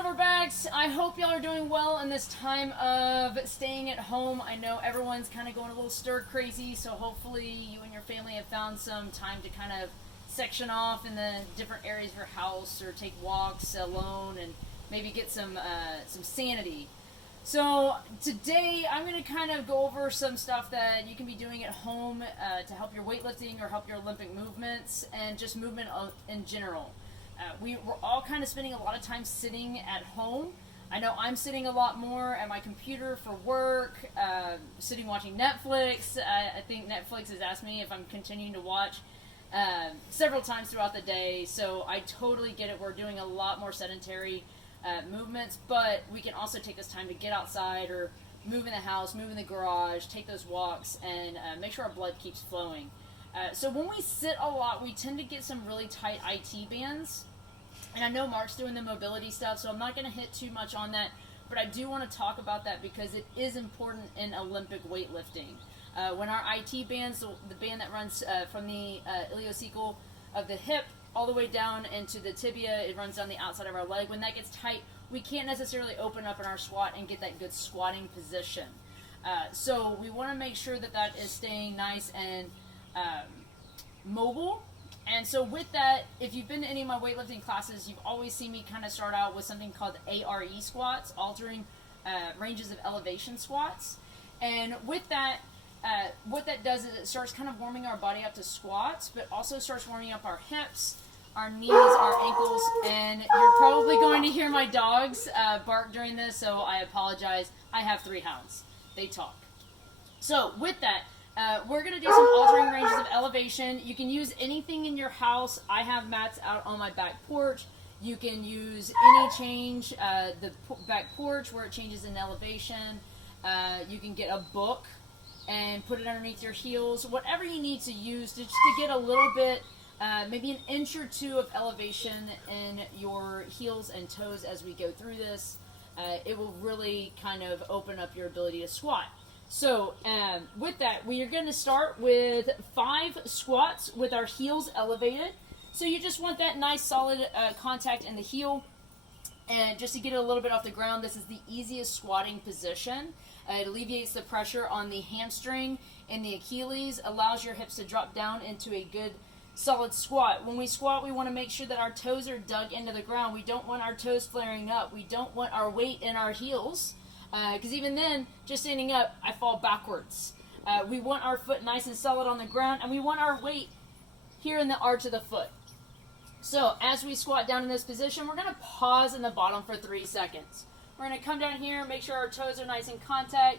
Silverbacks, I hope y'all are doing well in this time of staying at home. I know everyone's kind of going a little stir crazy, so hopefully you and your family have found some time to kind of section off in the different areas of your house or take walks alone and maybe get some sanity. So today I'm going to kind of go over some stuff that you can be doing at home to help your weightlifting or help your Olympic movements and just movement in general. We're all kind of spending a lot of time sitting at home. I know I'm sitting a lot more at my computer for work, sitting watching Netflix. I think Netflix has asked me if I'm continuing to watch several times throughout the day, so I totally get it. We're doing a lot more sedentary movements, but we can also take this time to get outside or move in the house, move in the garage, take those walks, and make sure our blood keeps flowing. So when we sit a lot, we tend to get some really tight IT bands. And I know Mark's doing the mobility stuff, so I'm not going to hit too much on that, but I do want to talk about that because it is important in Olympic weightlifting. When our IT bands, the band that runs from the iliocecal of the hip all the way down into the tibia, it runs down the outside of our leg. When that gets tight, we can't necessarily open up in our squat and get that good squatting position. So we want to make sure that that is staying nice and mobile. And so with that, if you've been to any of my weightlifting classes, you've always seen me kind of start out with something called ARE squats, altering ranges of elevation squats. And with that, what that does is it starts kind of warming our body up to squats, but also starts warming up our hips, our knees, our ankles, and you're probably going to hear my dogs bark during this, so I apologize. I have 3 hounds. They talk. So with that, we're going to do some altering ranges of elevation. You can use anything in your house. I have mats out on my back porch. You can use any change, the back porch where it changes in elevation. You can get a book and put it underneath your heels. Whatever you need to use just to get a little bit, maybe an inch or 2 of elevation in your heels and toes as we go through this. It will really kind of open up your ability to squat. So with that, we are going to start with 5 squats with our heels elevated. So you just want that nice solid contact in the heel. And just to get it a little bit off the ground, this is the easiest squatting position. It alleviates the pressure on the hamstring and the Achilles, allows your hips to drop down into a good solid squat. When we squat, we want to make sure that our toes are dug into the ground. We don't want our toes flaring up. We don't want our weight in our heels. Because even then, just standing up, I fall backwards. We want our foot nice and solid on the ground, and we want our weight here in the arch of the foot. So as we squat down in this position, we're going to pause in the bottom for 3 seconds. We're going to come down here, make sure our toes are nice in contact,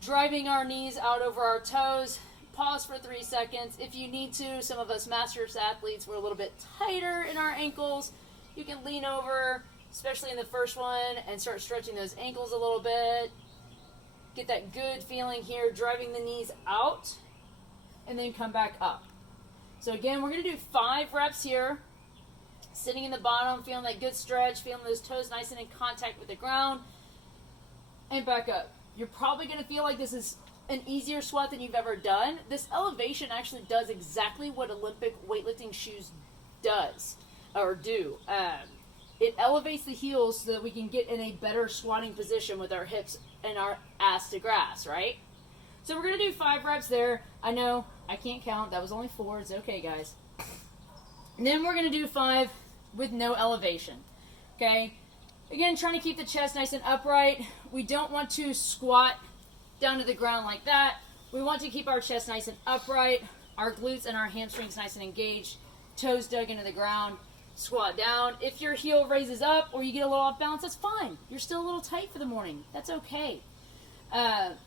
driving our knees out over our toes. Pause for 3 seconds. If you need to, some of us masters athletes, we're a little bit tighter in our ankles. You can lean over, especially in the first one, and start stretching those ankles a little bit. Get that good feeling here, driving the knees out, and then come back up. So again, we're going to do 5 reps here. Sitting in the bottom, feeling that good stretch, feeling those toes nice and in contact with the ground, and back up. You're probably going to feel like this is an easier squat than you've ever done. This elevation actually does exactly what Olympic weightlifting shoes does, or do. It elevates the heels so that we can get in a better squatting position with our hips and our ass to grass, right? So we're going to do 5 reps there. I know, I can't count. That was only 4. It's okay, guys. And then we're going to do 5 with no elevation, okay? Again, trying to keep the chest nice and upright. We don't want to squat down to the ground like that. We want to keep our chest nice and upright, our glutes and our hamstrings nice and engaged, toes dug into the ground. Squat down. If your heel raises up or you get a little off balance, that's fine. You're still a little tight for the morning. That's okay.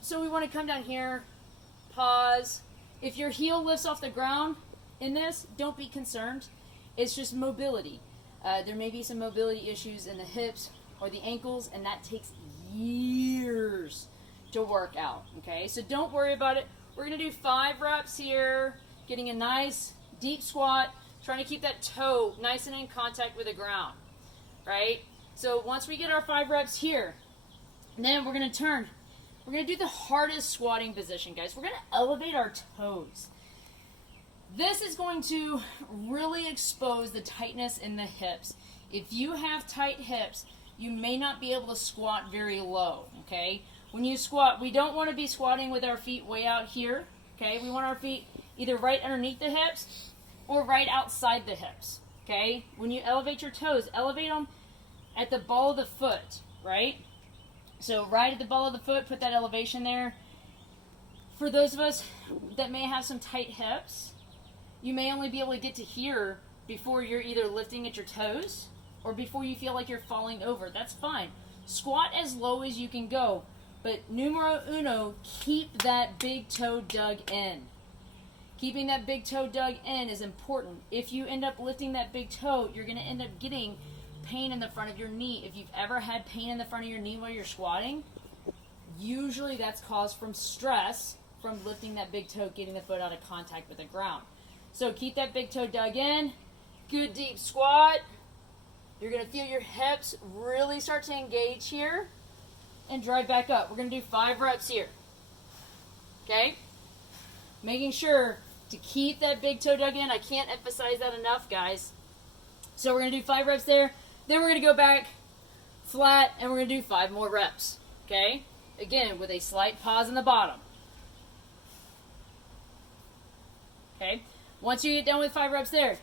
So we want to come down here, pause. If your heel lifts off the ground in this, don't be concerned. It's just mobility. There may be some mobility issues in the hips or the ankles, and that takes years to work out. Okay, so don't worry about it. We're going to do 5 reps here, getting a nice deep squat. Trying to keep that toe nice and in contact with the ground, right? So once we get our 5 reps here, then we're going to turn. We're going to do the hardest squatting position, guys. We're going to elevate our toes. This is going to really expose the tightness in the hips. If you have tight hips, you may not be able to squat very low, okay? When you squat, we don't want to be squatting with our feet way out here, okay? We want our feet either right underneath the hips or right outside the hips, okay? When you elevate your toes, elevate them at the ball of the foot, right? So right at the ball of the foot, put that elevation there. For those of us that may have some tight hips, you may only be able to get to here before you're either lifting at your toes or before you feel like you're falling over. That's fine. Squat as low as you can go, but numero uno, keep that big toe dug in. Keeping that big toe dug in is important. If you end up lifting that big toe, you're going to end up getting pain in the front of your knee. If you've ever had pain in the front of your knee while you're squatting, usually that's caused from stress from lifting that big toe, getting the foot out of contact with the ground. So keep that big toe dug in. Good deep squat. You're going to feel your hips really start to engage here and drive back up. We're going to do 5 reps here. Okay? Making sure to keep that big toe dug in. I can't emphasize that enough, guys. So we're going to do 5 reps there. Then we're going to go back flat and we're going to do 5 more reps. Okay? Again, with a slight pause in the bottom. Okay? Once you get done with 5 reps there,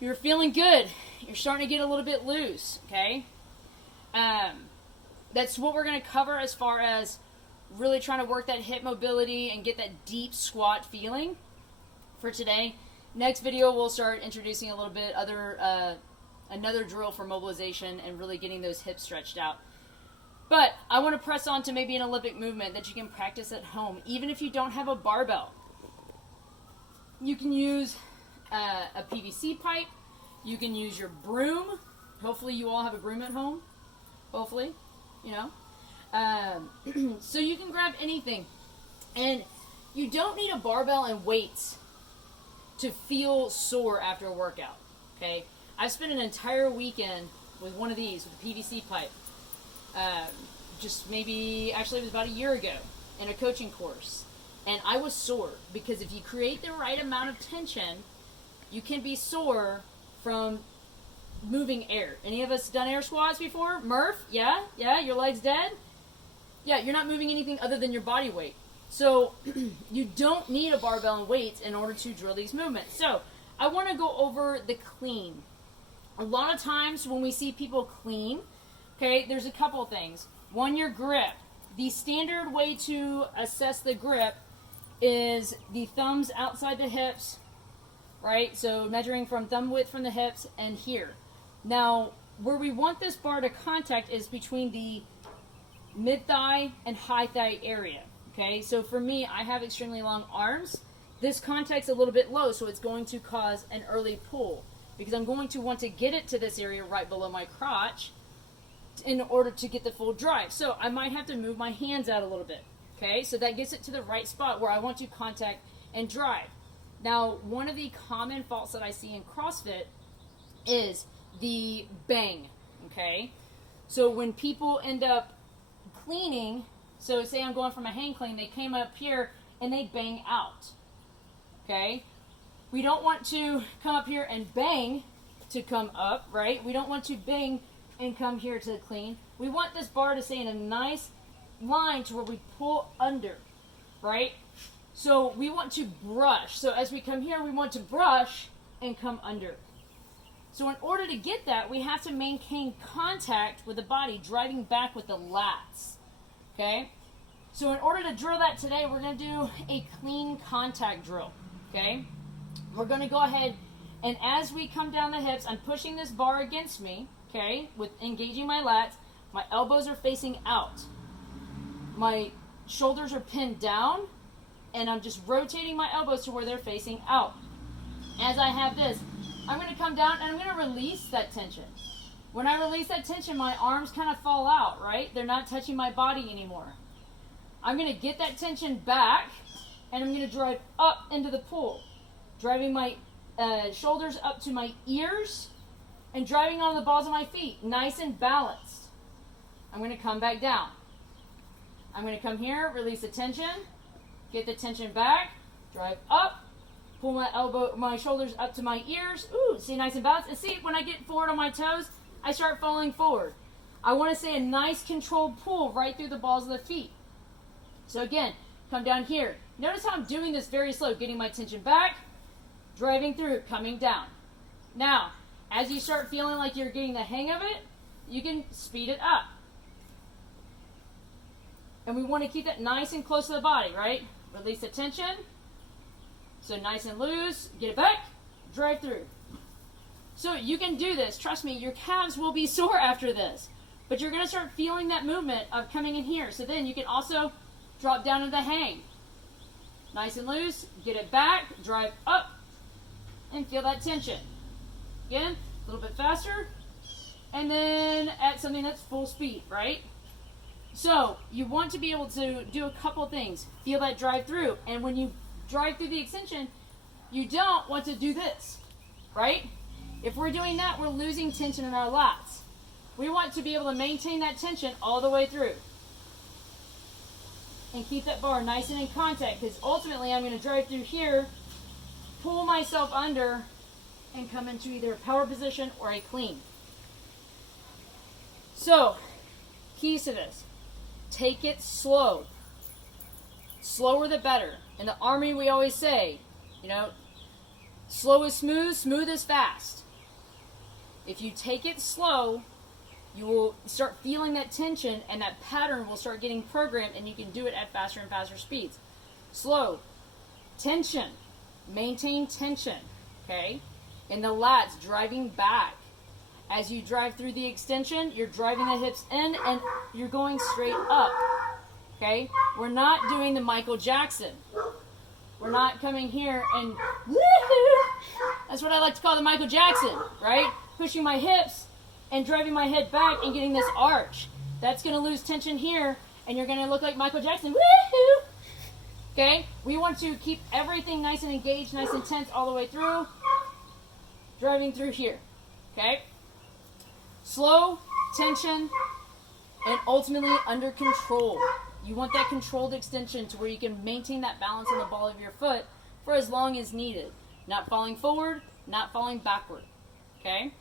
you're feeling good. You're starting to get a little bit loose. Okay? That's what we're going to cover as far as really trying to work that hip mobility and get that deep squat feeling for today. Next video, we'll start introducing a little bit another drill for mobilization and really getting those hips stretched out. But I want to press on to maybe an Olympic movement that you can practice at home, even if you don't have a barbell. You can use a PVC pipe. You can use your broom. Hopefully you all have a broom at home. Hopefully, you know. So you can grab anything. And you don't need a barbell and weights to feel sore after a workout. Okay? I've spent an entire weekend with one of these, with a PVC pipe. Actually it was about a year ago in a coaching course. And I was sore because if you create the right amount of tension, you can be sore from moving air. Any of us done air squats before? Murph? Yeah? Your legs dead? Yeah, you're not moving anything other than your body weight. So you don't need a barbell and weights in order to drill these movements. So I want to go over the clean. A lot of times when we see people clean, okay, there's a couple things. One, your grip. The standard way to assess the grip is the thumbs outside the hips, right? So measuring from thumb width from the hips and here. Now, where we want this bar to contact is between the mid-thigh and high-thigh area, okay? So for me, I have extremely long arms. This contact's a little bit low, so it's going to cause an early pull because I'm going to want to get it to this area right below my crotch in order to get the full drive. So I might have to move my hands out a little bit, okay? So that gets it to the right spot where I want to contact and drive. Now, one of the common faults that I see in CrossFit is the bang, okay? So when people end up cleaning, so say I'm going from a hang clean, they came up here and they bang out, okay? We don't want to come up here and bang to come up, right? We don't want to bang and come here to clean. We want this bar to stay in a nice line to where we pull under, right? So we want to brush. So as we come here, we want to brush and come under. So in order to get that, we have to maintain contact with the body, driving back with the lats, okay? So in order to drill that today, we're going to do a clean contact drill, okay? We're going to go ahead, and as we come down the hips, I'm pushing this bar against me, okay, with engaging my lats. My elbows are facing out. My shoulders are pinned down, and I'm just rotating my elbows to where they're facing out. As I have this, I'm going to come down and I'm going to release that tension. When I release that tension, my arms kind of fall out, right? They're not touching my body anymore. I'm going to get that tension back, and I'm going to drive up into the pull, driving my shoulders up to my ears and driving on the balls of my feet, nice and balanced. I'm going to come back down. I'm going to come here, release the tension, get the tension back, drive up, pull my shoulders up to my ears. Ooh, see, nice and balanced. And see, when I get forward on my toes, I start falling forward. I want to say a nice controlled pull right through the balls of the feet. So again, come down here. Notice how I'm doing this very slow, getting my tension back, driving through, coming down. Now, as you start feeling like you're getting the hang of it, you can speed it up. And we want to keep that nice and close to the body, right? Release the tension. So nice and loose, get it back, drive through. So you can do this. Trust me, your calves will be sore after this. But you're going to start feeling that movement of coming in here. So then you can also drop down to the hang. Nice and loose, get it back, drive up, and feel that tension. Again, a little bit faster. And then at something that's full speed, right? So you want to be able to do a couple things. Feel that drive through. And when you drive through the extension, you don't want to do this, right? If we're doing that, we're losing tension in our lats. We want to be able to maintain that tension all the way through. And keep that bar nice and in contact, because ultimately I'm going to drive through here, pull myself under, and come into either a power position or a clean. So, keys to this. Take it slow. Slower the better. In the Army, we always say, slow is smooth, smooth is fast. If you take it slow, you will start feeling that tension, and that pattern will start getting programmed, and you can do it at faster and faster speeds. Slow. Tension. Maintain tension. Okay? In the lats, driving back. As you drive through the extension, you're driving the hips in, and you're going straight up. Okay? We're not doing the Michael Jackson. We're not coming here and woohoo! That's what I like to call the Michael Jackson, right? Pushing my hips and driving my head back and getting this arch. That's going to lose tension here, and you're going to look like Michael Jackson. Woohoo! Okay? We want to keep everything nice and engaged, nice and tense all the way through. Driving through here. Okay? Slow, tension, and ultimately under control. You want that controlled extension to where you can maintain that balance on the ball of your foot for as long as needed. Not falling forward, not falling backward. Okay?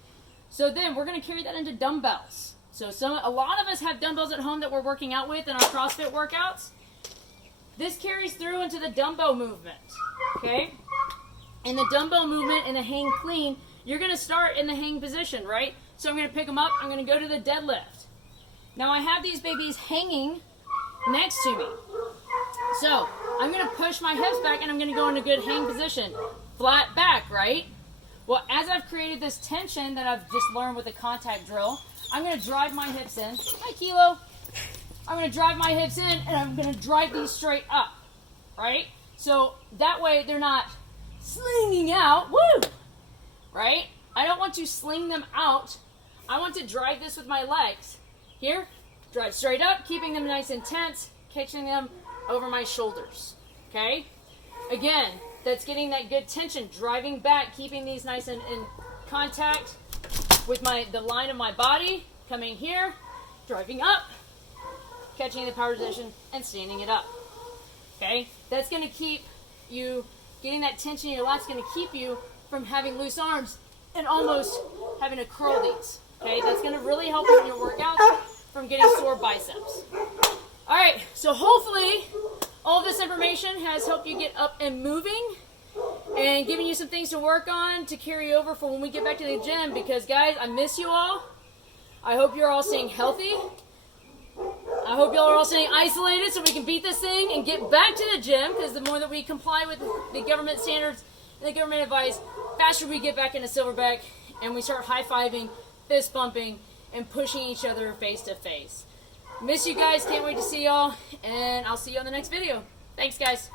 So then we're going to carry that into dumbbells. So a lot of us have dumbbells at home that we're working out with in our CrossFit workouts. This carries through into the dumbbell movement. Okay? In the dumbbell movement in the hang clean, you're going to start in the hang position, right? So I'm going to pick them up. I'm going to go to the deadlift. Now I have these babies hanging next to me. So I'm going to push my hips back, and I'm going to go into good hang position. Flat back, right? Well, as I've created this tension that I've just learned with the contact drill, I'm going to drive my hips in. Hi, Kilo. I'm going to drive my hips in, and I'm going to drive these straight up, right? So that way they're not slinging out. Woo! Right? I don't want to sling them out. I want to drive this with my legs. Here, drive straight up, keeping them nice and tense, catching them over my shoulders. Okay? Again, that's getting that good tension, driving back, keeping these nice and in contact with the line of my body, coming here, driving up, catching the power position, and standing it up. Okay? That's going to keep you, getting that tension in your lats, going to keep you from having loose arms and almost having to curl these. Okay? That's going to really help you in your workouts from getting sore biceps. All right, so hopefully all this information has helped you get up and moving and giving you some things to work on to carry over for when we get back to the gym, because guys, I miss you all. I hope you're all staying healthy. I hope y'all are all staying isolated so we can beat this thing and get back to the gym, because the more that we comply with the government standards and the government advice, faster we get back into Silverback and we start high-fiving, fist bumping, and pushing each other face to face. Miss you guys. Can't wait to see y'all. And I'll see you on the next video. Thanks, guys.